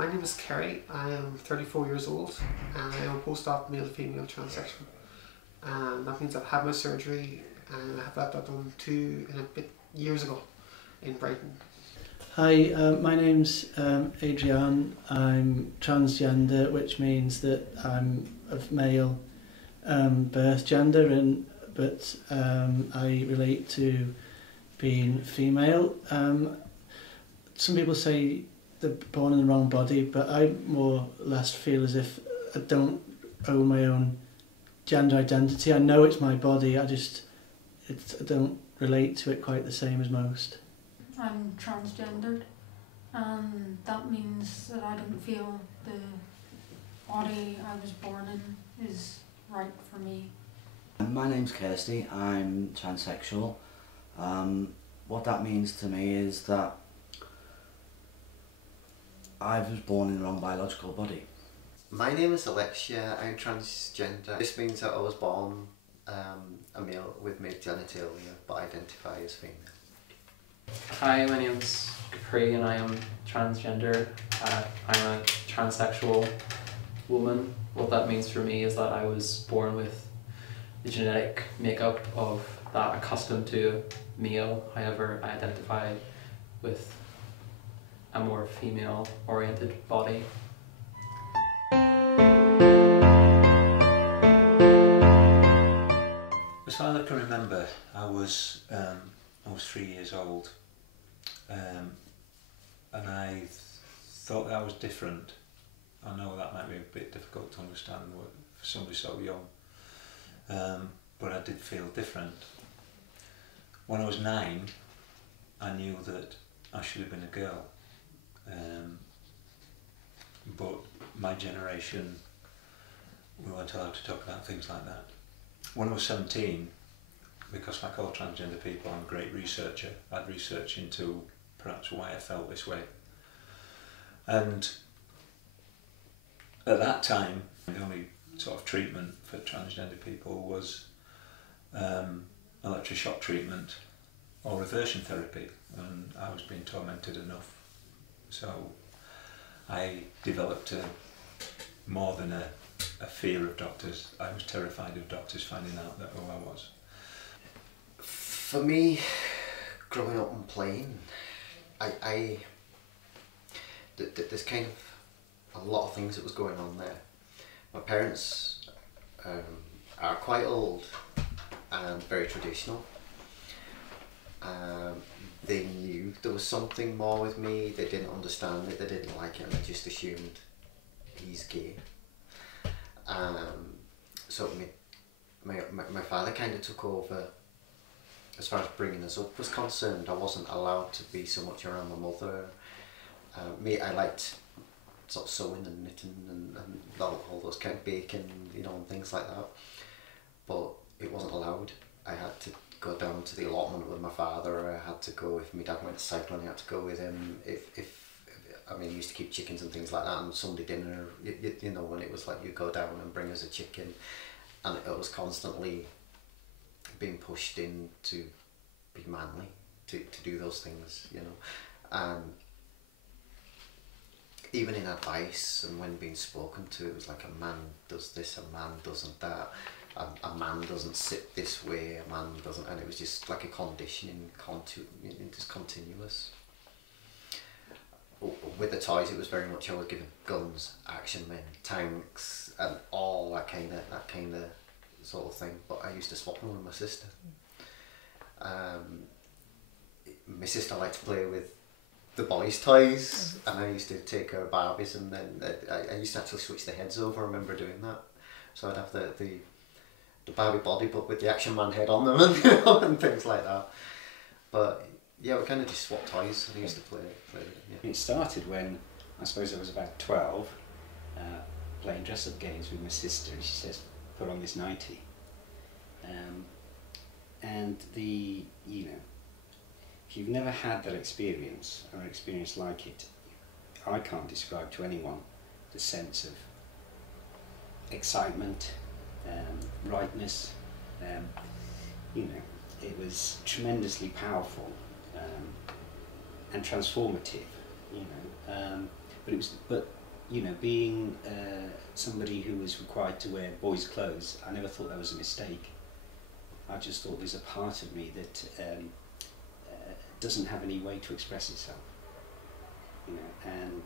My name is Kerry. I am 34 years old and I am post-op male-female transsexual. That means I've had my surgery and I have that done 2.5 years ago in Brighton. Hi, my name's Adrian. I'm transgender, which means that I'm of male birth gender, but I relate to being female. Some people say they're born in the wrong body, but I more or less feel as if I don't own my own gender identity. I know it's my body, I don't relate to it quite the same as most. I'm transgendered, and that means that I don't feel the body I was born in is right for me. My name's Kirsty, I'm transsexual. What that means to me is that I was born in the wrong biological body. My name is Alexia, I'm transgender. This means that I was born a male with male genitalia but identify as female. Hi, my name's Capri and I am transgender. I'm a transsexual woman. What that means for me is that I was born with the genetic makeup of that accustomed to male, however I identify with a more female oriented body. As far as I can remember, I was 3 years old, and I thought that I was different. I know that might be a bit difficult to understand for somebody so young, but I did feel different. When I was 9, I knew that I should have been a girl, but my generation, we weren't allowed to talk about things like that. When I was 17, because like all transgender people, I'm a great researcher, I'd research into perhaps why I felt this way. And at that time, the only sort of treatment for transgender people was electroshock treatment or reversion therapy, and I was being tormented enough. So I developed more than a fear of doctors. I was terrified of doctors finding out that who I was. For me, growing up and playing, there's kind of a lot of things that was going on there. My parents are quite old and very traditional. They knew there was something more with me. They didn't understand it, they didn't like it, and they just assumed he's gay. So my father kind of took over as far as bringing us up was concerned. I wasn't allowed to be so much around my mother. I liked sort of sewing and knitting and all those kind of baking, you know, and things like that. But it wasn't allowed. I had to go down to the allotment with my father. I had to go, if my dad went cycling, I had to go with him. I mean, he used to keep chickens and things like that, and Sunday dinner, you know, when it was like you go down and bring us a chicken, and it was constantly being pushed in to be manly, to do those things, you know. And even in advice and when being spoken to, it was like a man does this, a man doesn't that, a man doesn't sit this way, a man doesn't, and it was just like a conditioning, just continuous. With the toys, it was very much I was given guns, action men, tanks, and all that kind of sort of thing. But I used to swap them with my sister. My sister liked to play with the boys' toys, and I used to take her Barbies, and then I used to actually switch the heads over. I remember doing that. So I'd have the Barbie body, but with the action man head on them, and, you know, and things like that. But yeah, we kind of just swapped toys, and I used to play with it. Yeah. It started when I suppose I was about 12, playing dress-up games with my sister, and she says, "Put on this nightie." And you know, if you've never had that experience or an experience like it, I can't describe to anyone the sense of excitement, rightness. You know, it was tremendously powerful and transformative. You know, but But you know, being somebody who was required to wear boys' clothes, I never thought that was a mistake. I just thought there's a part of me that doesn't have any way to express itself. You know, and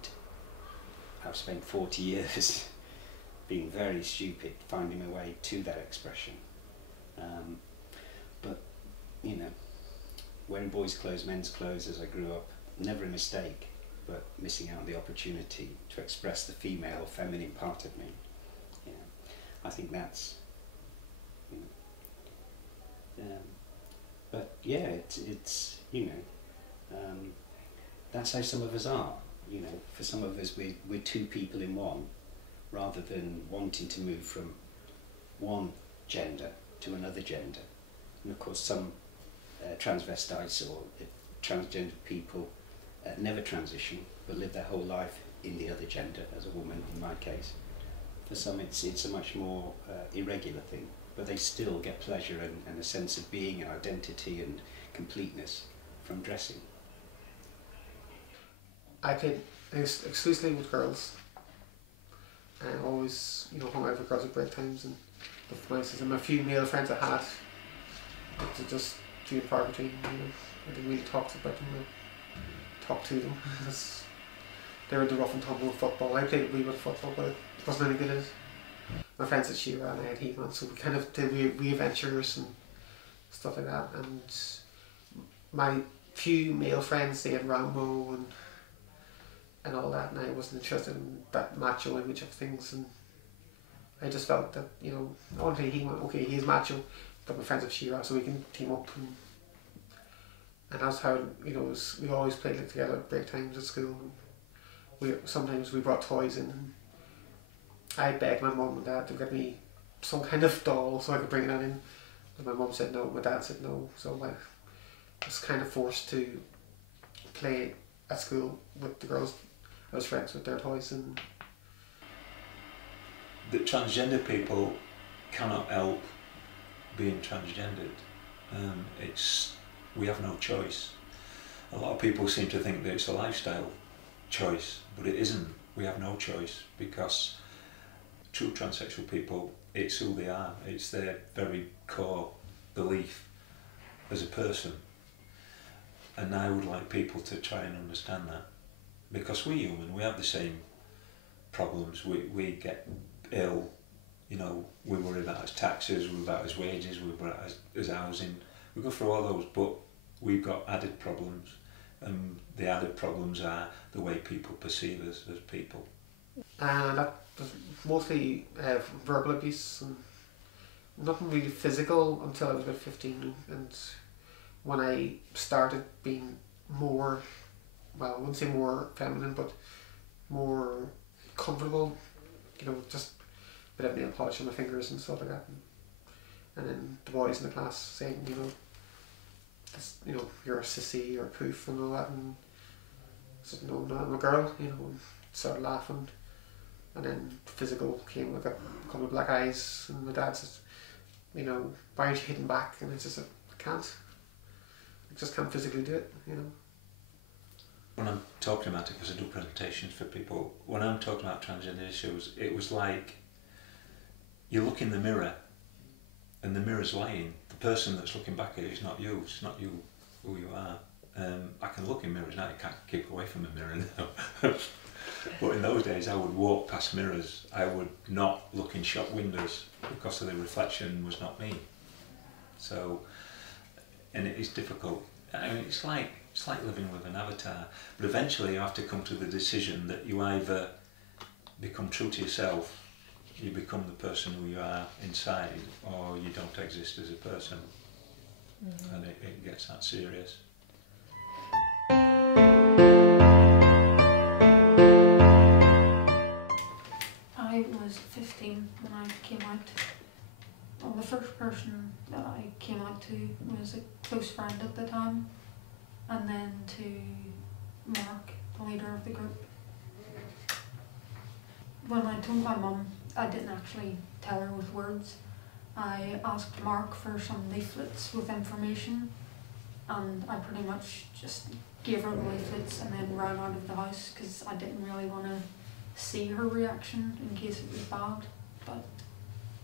I've spent 40 years being very stupid, finding my way to that expression. But you know, wearing boys' clothes, men's clothes as I grew up, never a mistake, but missing out on the opportunity to express the female or feminine part of me. You know, I think that's, you know, but yeah, it's you know, that's how some of us are. You know, for some of us, we're two people in one, rather than wanting to move from one gender to another gender. And of course, some transvestites or transgender people never transition, but live their whole life in the other gender, as a woman in my case. For some it's a much more irregular thing, but they still get pleasure and a sense of being and identity and completeness from dressing. I played exclusively with girls, and always, you know, hung out with girls at break times and the nice. And a few male friends I had, but to just few and far between, you know. I didn't really talk about them, talk to them, because they were into rough and tumble with football. I played a wee bit of football, but it wasn't any good at it. My friends had Shearer and I had He-Man, so we kind of did wee adventures and stuff like that. And my few male friends, they had Rambo and all that, and I wasn't interested in that macho image of things, and I just felt that, you know, I want to play He-Man, okay, he's macho, but my friends have She-Ra, so we can team up, and that's how, you know, we always played it together at break times at school. Sometimes we brought toys in, and I begged my mum and dad to get me some kind of doll so I could bring that in, and my mum said no, my dad said no, so I was kind of forced to play at school with the girls I was friends with, their toys. And the transgender people cannot help being transgendered. We have no choice. A lot of people seem to think that it's a lifestyle choice, but it isn't. We have no choice, because true transsexual people, it's who they are. It's their very core belief as a person. And I would like people to try and understand that, because we're human, we have the same problems. We get ill, you know, we worry about his taxes, we worry about his wages, we worry about his housing. We go through all those, but we've got added problems, and the added problems are the way people perceive us as people. And that was mostly verbal abuse, and nothing really physical until I was about 15, and when I started being more, well, I wouldn't say more feminine, but more comfortable, you know, just a bit of nail polish on my fingers and stuff like that. And then the boys in the class saying, you know, this, you know, you're a sissy, you're a poof and all that. And I said, no, I'm a girl, you know, and started laughing. And then physical came, like a couple of black eyes, and my dad says, you know, why aren't you hitting back? And I just said, I can't. I just can't physically do it, you know. When I'm talking about it, because I do presentations for people, when I'm talking about transgender issues, it was like you look in the mirror and the mirror's lying. The person that's looking back at you is not you, it's not you who you are. I can look in mirrors now, you can't keep away from a mirror now. But in those days I would walk past mirrors, I would not look in shop windows because of the reflection was not me. So, and it is difficult. I mean, it's like living with an avatar, but eventually you have to come to the decision that you either become true to yourself, you become the person who you are inside, or you don't exist as a person. Mm-hmm. And it gets that serious. I was 15 when I came out. Well, the first person that I came out to was a close friend at the time, and then to Mark, the leader of the group. When I told my mum, I didn't actually tell her with words. I asked Mark for some leaflets with information, and I pretty much just gave her the leaflets and then ran out of the house because I didn't really want to see her reaction in case it was bad. But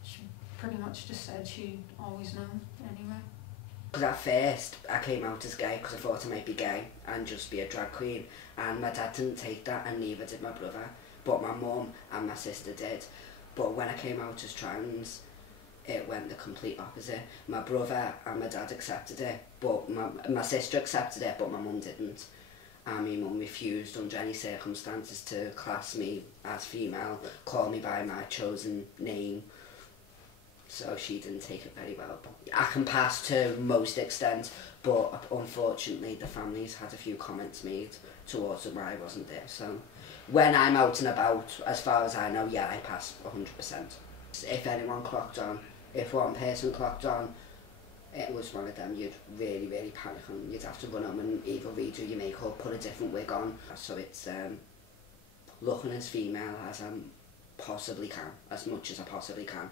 she pretty much just said she'd always known anyway. Because at first I came out as gay because I thought I might be gay and just be a drag queen, and my dad didn't take that and neither did my brother, but my mum and my sister did. But when I came out as trans, it went the complete opposite. My brother and my dad accepted it, but my sister accepted it, but my mum didn't. And my mum refused under any circumstances to class me as female, call me by my chosen name. So she didn't take it very well. I can pass to most extent, but unfortunately the family's had a few comments made towards them where I wasn't there. So when I'm out and about, as far as I know, yeah, I pass 100%. If anyone clocked on, if one person clocked on, it was one of them, you'd really, really panic and you'd have to run home and either redo your makeup, put a different wig on. So it's looking as female as I possibly can, as much as I possibly can,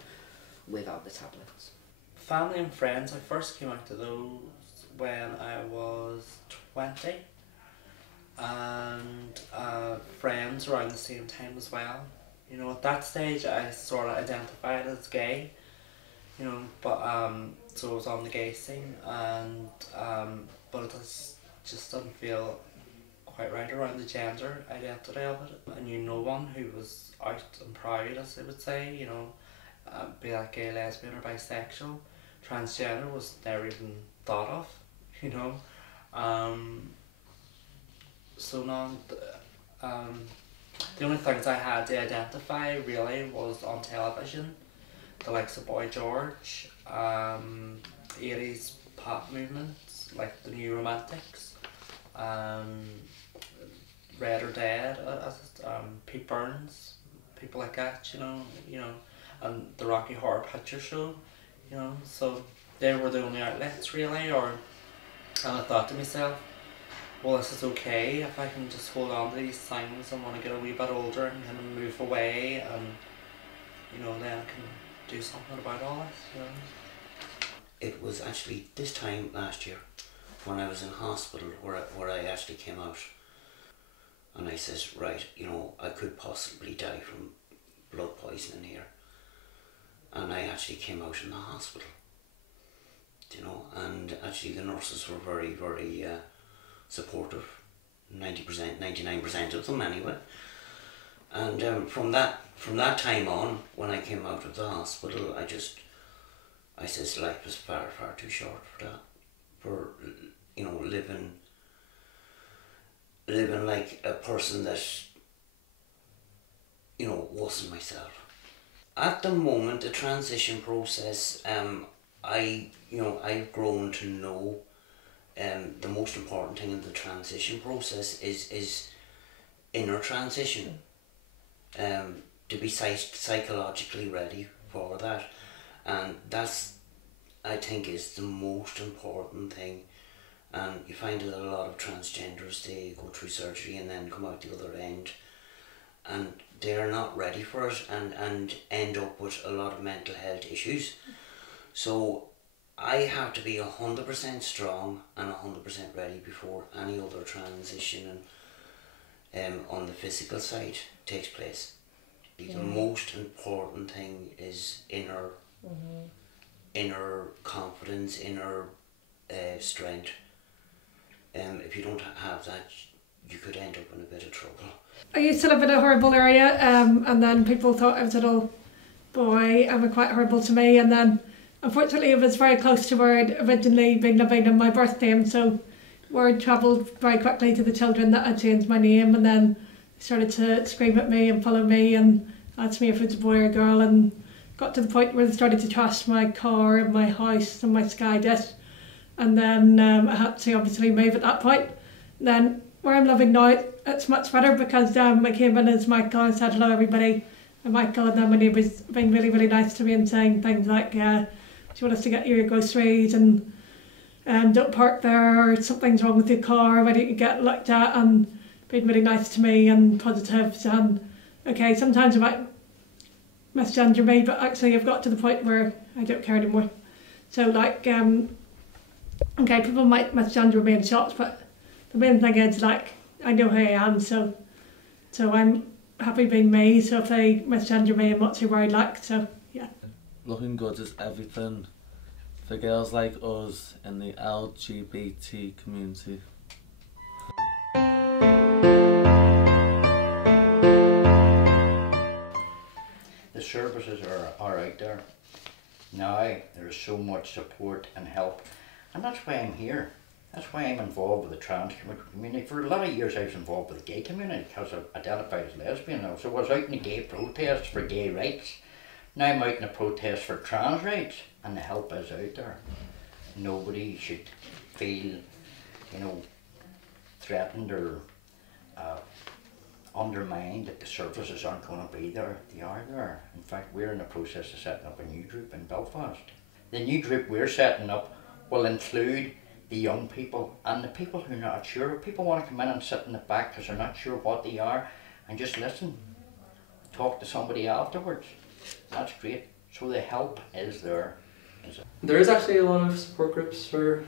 without the tablets. Family and friends, I first came out to those when I was 20, and friends around the same time as well. You know, at that stage I sort of identified as gay, you know, but so I was on the gay scene, and but it just didn't feel quite right around the gender identity of it. I knew no one who was out and proud, as they would say, you know, be that gay, lesbian or bisexual. Transgender was never even thought of, you know. So now, the only things I had to identify really was on television, the likes of Boy George, 80s pop movements like the New Romantics, Red or Dead, Pete Burns, people like that, you know, and the Rocky Horror Picture Show, you know. So they were the only outlets really, and I thought to myself, well, this is okay if I can just hold on to these things and want to get a wee bit older and kind of move away, and you know, then I can do something about all this, you know. It was actually this time last year when I was in hospital where I actually came out, and I says, right, you know, I could possibly die from blood poisoning here, and I actually came out in the hospital, you know, and actually the nurses were very, very supportive, 90%, 99% of them anyway. And from that time on, when I came out of the hospital, I says life is far, far too short for that, for, you know, living like a person that, you know, wasn't myself. At the moment, the transition process, I've grown to know the most important thing in the transition process is inner transition. To be psychologically ready for that, and that's, I think, is the most important thing. And you find that a lot of transgenders, they go through surgery and then come out the other end, and they're not ready for it, and end up with a lot of mental health issues. So I have to be 100% strong and 100% ready before any other transition on the physical side takes place. The most important thing is inner confidence, inner strength. If you don't have that, you could end up in a bit of trouble. I used to live in a horrible area, and then people thought I was a little boy and were quite horrible to me, and then unfortunately it was very close to where I'd originally been living in my birth name, so word travelled very quickly to the children that I'd changed my name, and then they started to scream at me and follow me and ask me if it was a boy or a girl, and got to the point where they started to trash my car and my house and my Sky dish, and then I had to obviously move at that point. And then where I'm living now, it's much better because I came in as Michael and said hello everybody, and Michael, and then my neighbours being really, really nice to me and saying things like, do you want us to get you your groceries, and don't park there, or something's wrong with your car, why don't you get looked at, and being really nice to me and positive. And okay, sometimes I might misgender me, but actually I've got to the point where I don't care anymore. So like, okay, people might misgender me in shops, but the main thing is like I know who I am, so I'm happy being me. So if they misgender me, I'm not too worried. Like, so yeah. Looking good is everything for girls like us in the LGBT community. The services are out there. Now there is so much support and help, and that's why I'm here. That's why I'm involved with the trans community. For a lot of years I was involved with the gay community because I identified as lesbian now. So I was out in the gay protests for gay rights. Now I'm out in a protest for trans rights, and the help is out there. Nobody should feel, threatened or undermined that the services aren't going to be there. They are there. In fact, we're in the process of setting up a new group in Belfast. The new group we're setting up will include the young people and the people who are not sure. People want to come in and sit in the back because they're not sure what they are and just listen. Talk to somebody afterwards. That's great. So the help is there. There is actually a lot of support groups for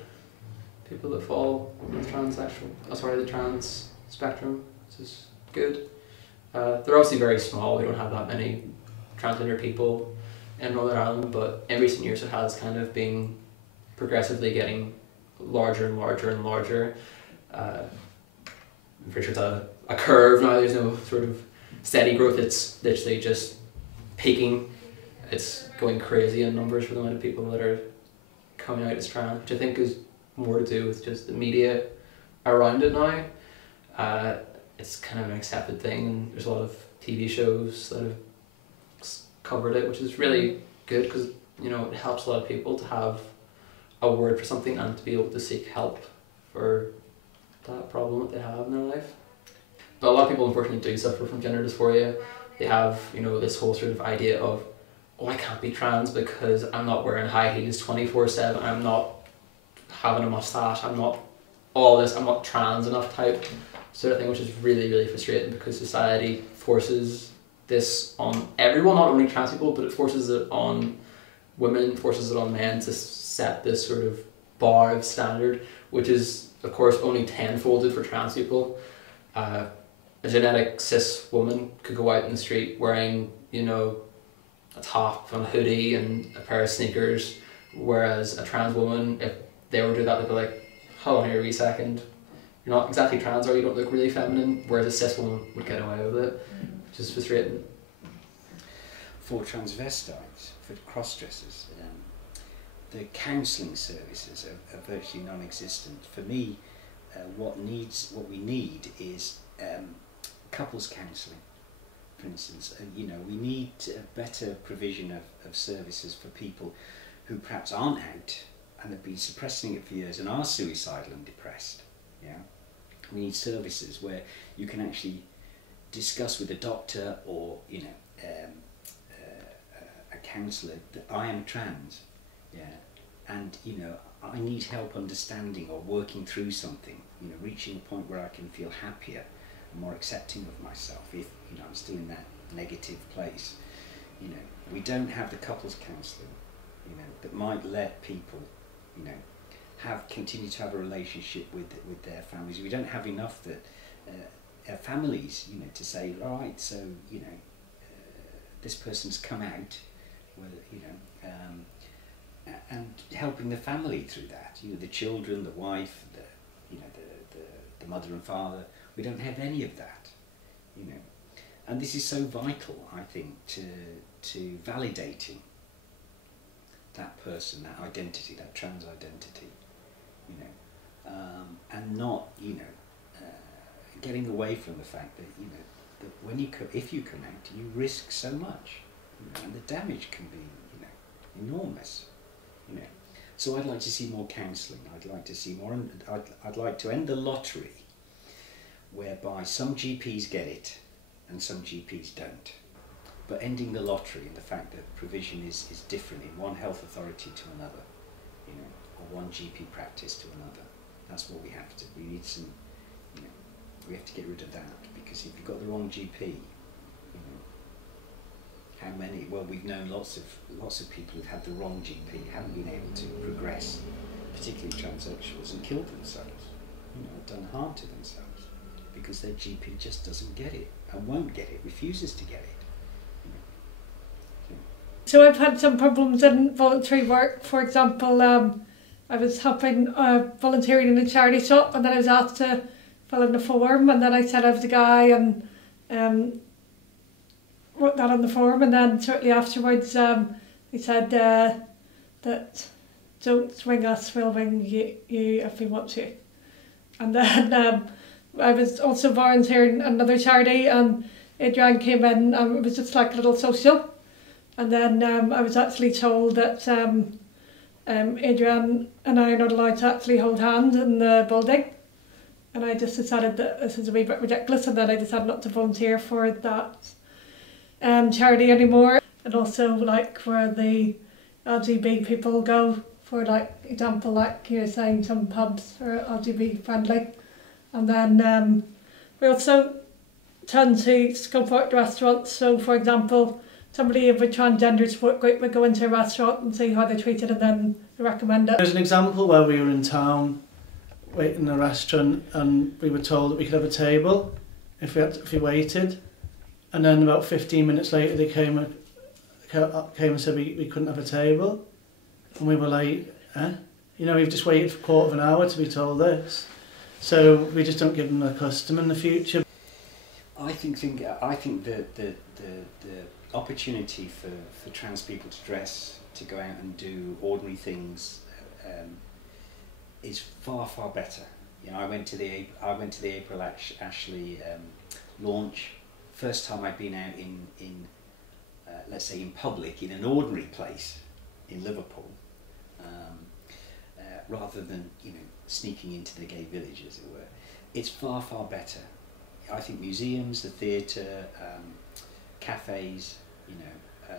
people that fall in the trans spectrum, which is good. They're obviously very small. We don't have that many transgender people in Northern Ireland, but in recent years it has kind of been progressively getting larger and larger and larger. I'm pretty sure it's a curve now. There's no sort of steady growth. It's literally just peaking. It's going crazy in numbers for the amount of people that are coming out as trans, which I think is more to do with just the media around it now. It's kind of an accepted thing, and there's a lot of TV shows that have covered it, which is really good because it helps a lot of people to have a word for something and to be able to seek help for that problem that they have in their life. But a lot of people unfortunately do suffer from gender dysphoria. They have this whole sort of idea of, oh, I can't be trans because I'm not wearing high heels 24/7, I'm not having a mustache, I'm not all this, I'm not trans enough type sort of thing, which is really, really frustrating because society forces this on everyone, not only trans people, but it forces it on women, forces it on men to set this sort of bar of standard, which is of course only tenfolded for trans people. A genetic cis woman could go out in the street wearing, a top and a hoodie and a pair of sneakers, whereas a trans woman, if they were to do that, they'd be like, hold on here a wee second, you're not exactly trans or you don't look really feminine, whereas a cis woman would get away with it, which is frustrating. For transvestites, for cross-dressers, the counselling services are virtually non-existent. For me, what we need is couples counselling, for instance. We need a better provision of services for people who perhaps aren't out and have been suppressing it for years and are suicidal and depressed. Yeah, we need services where you can actually discuss with a doctor or a counsellor that I am trans. Yeah, and I need help understanding or working through something. Reaching a point where I can feel happier and more accepting of myself if I'm still in that negative place. We don't have the couples counselling that might let people continue to have a relationship with their families. We don't have enough that families to say, all right, so this person's come out, and helping the family through that. The children, the wife, the mother and father. We don't have any of that, and this is so vital, I think, to validating that person, that identity, that trans identity, and not getting away from the fact that that when if you come out, you risk so much, and the damage can be enormous. So I'd like to see more counselling. I'd like to see more. I'd like to end the lottery, whereby some GPs get it and some GPs don't. But ending the lottery and the fact that provision is different in one health authority to another, or one GP practice to another. That's what we have to. We need some. We have to get rid of that, because if you've got the wrong GP, how many? Well, we've known lots of people who've had the wrong GP, haven't been able to progress, particularly transsexuals, and killed themselves. done harm to themselves because their GP just doesn't get it and won't get it, refuses to get it. So I've had some problems in voluntary work. For example, I was helping volunteering in a charity shop, and then I was asked to fill in a form, and then I said I was a guy and wrote that on the form, and then shortly afterwards he said that don't ring us, we'll ring you if we want you. And then I was also volunteering at another charity, and Adrian came in, and it was just like a little social. And then I was actually told that Adrian and I are not allowed to actually hold hands in the building. And I just decided that this is a wee bit ridiculous, and then I decided not to volunteer for that charity anymore. And also like where the LGBT people go, for like example, like you're saying, some pubs are LGBT friendly. And then we also tend to scope out restaurants. So for example, somebody of a transgender support group would go into a restaurant and see how they're treated, and then recommend it. There's an example where we were in town waiting in a restaurant, and we were told that we could have a table if we waited, and then about 15 minutes later they came and said we couldn't have a table, and we were like, eh? You know, we've just waited for a quarter of an hour to be told this. So we just don't give them a custom in the future. I think the opportunity for trans people to dress, to go out and do ordinary things, is far better. You know, I went to the April Ashley launch. First time I'd been out in let's say in public, in an ordinary place in Liverpool, rather than, you know, sneaking into the gay village, as it were. It's far better. I think museums, the theatre, cafes, you know,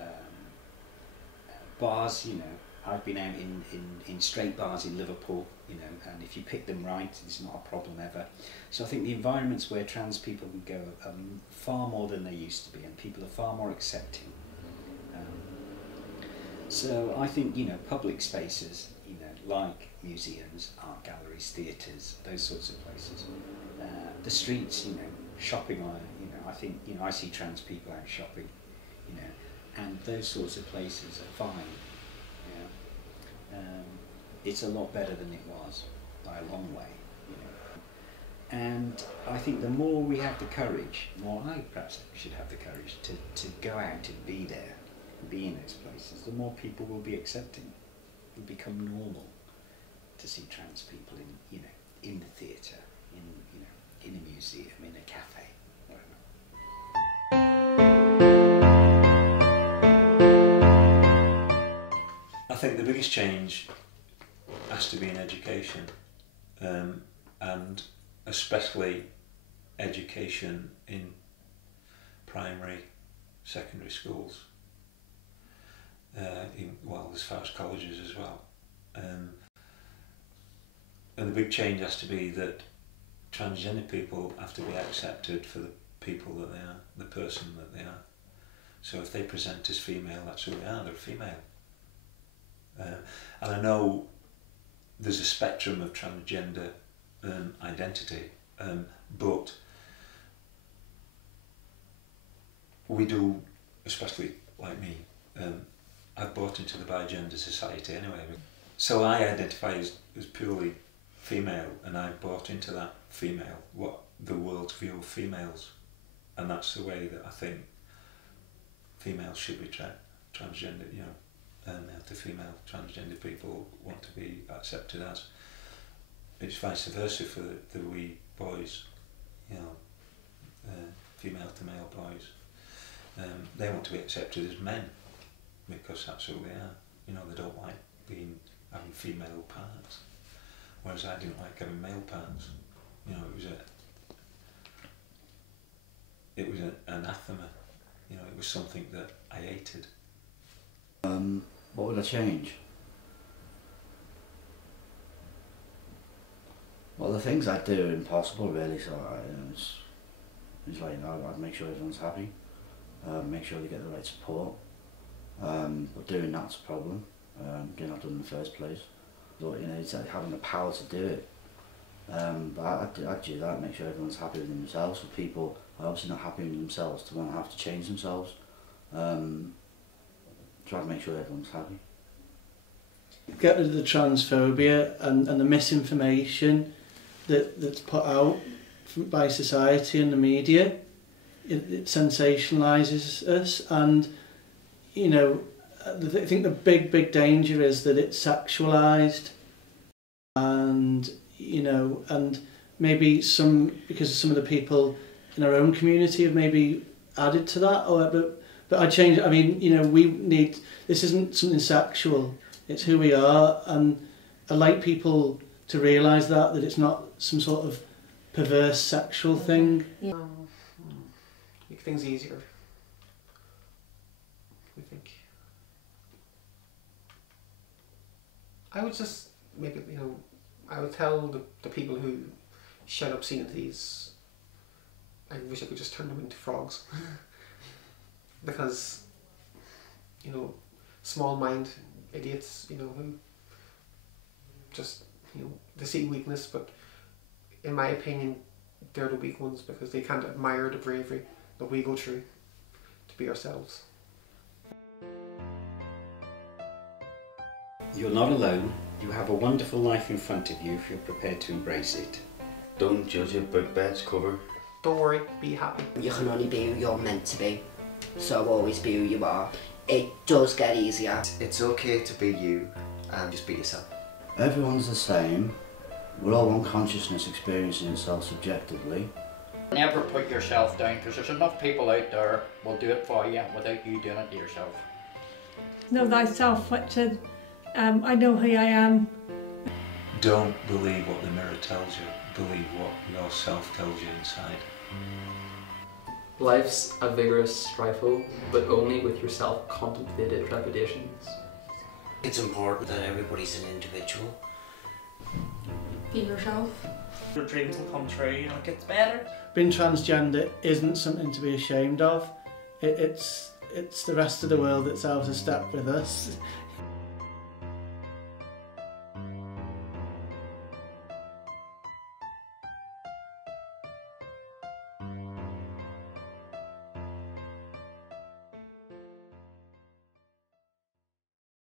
bars, you know, I've been out in straight bars in Liverpool, you know, and if you pick them right, it's not a problem ever. So I think the environments where trans people can go are far more than they used to be, and people are far more accepting. So I think, you know, public spaces, you know, like museums, art galleries, theatres, those sorts of places. The streets, you know, shopping on, you know, I think, you know, I see trans people out shopping, you know, and those sorts of places are fine. You know, it's a lot better than it was by a long way, you know. And I think the more we have the courage, the more I perhaps should have the courage to go out and be there, be in those places, the more people will be accepting. It will become normal to see trans people in, you know, in the theatre, in, you know, in a museum, in a cafe, whatever. I think the biggest change has to be in education, and especially education in primary, secondary schools, well, as far as colleges as well. And the big change has to be that transgender people have to be accepted for the people that they are, the person that they are. So if they present as female, that's who they are, they're female. And I know there's a spectrum of transgender identity, but we do, especially like me, I've bought into the bigender society anyway. So I identify as purely female, and I've bought into that female, what the world's view of females, and that's the way that I think females should be transgender, you know, the female transgender people want to be accepted as. It's vice versa for the wee boys, you know, female to male boys. They want to be accepted as men because that's who they are. You know, they don't like having female parts, whereas I didn't like having male parts. You know, it was an anathema. You know, it was something that I hated. What would I change? Well, the things I do are impossible, really. So it's like, you know, I'd make sure everyone's happy, make sure they get the right support. But doing that's a problem. Getting that done in the first place. But you know, it's like having the power to do it. But I do that, make sure everyone's happy with themselves. For people who are obviously not happy with themselves to want to have to change themselves. Try to make sure everyone's happy. Get rid of the transphobia and the misinformation that's put out by society and the media. It sensationalises us, and you know, I think the big danger is that it's sexualised, and you know, and maybe because some of the people in our own community have maybe added to that, but I change. I mean, you know, this isn't something sexual. It's who we are, and I'd like people to realise that it's not some sort of perverse sexual thing. Yeah. Make things easier, I think. I would just make it, you know, I would tell the people who shed obscenities, I wish I could just turn them into frogs. Because, you know, small mind idiots, you know, who just, you know, they see weakness, but in my opinion, they're the weak ones because they can't admire the bravery that we go through to be ourselves. You're not alone. You have a wonderful life in front of you if you're prepared to embrace it. Don't judge it by its cover. Don't worry, be happy. You can only be who you're meant to be, so always be who you are. It does get easier. It's okay to be you and just be yourself. Everyone's the same. We're all one consciousness experiencing itself subjectively. Never put yourself down, because there's enough people out there will do it for you without you doing it to yourself. Know thyself, Richard. I know who I am. Don't believe what the mirror tells you, believe what your self tells you inside. Life's a vigorous strifle, but only with your self-contemplated trepidations. It's important that everybody's an individual. Be yourself. Your dreams will come true and it gets better. Being transgender isn't something to be ashamed of. It's the rest of the world that's out of step with us.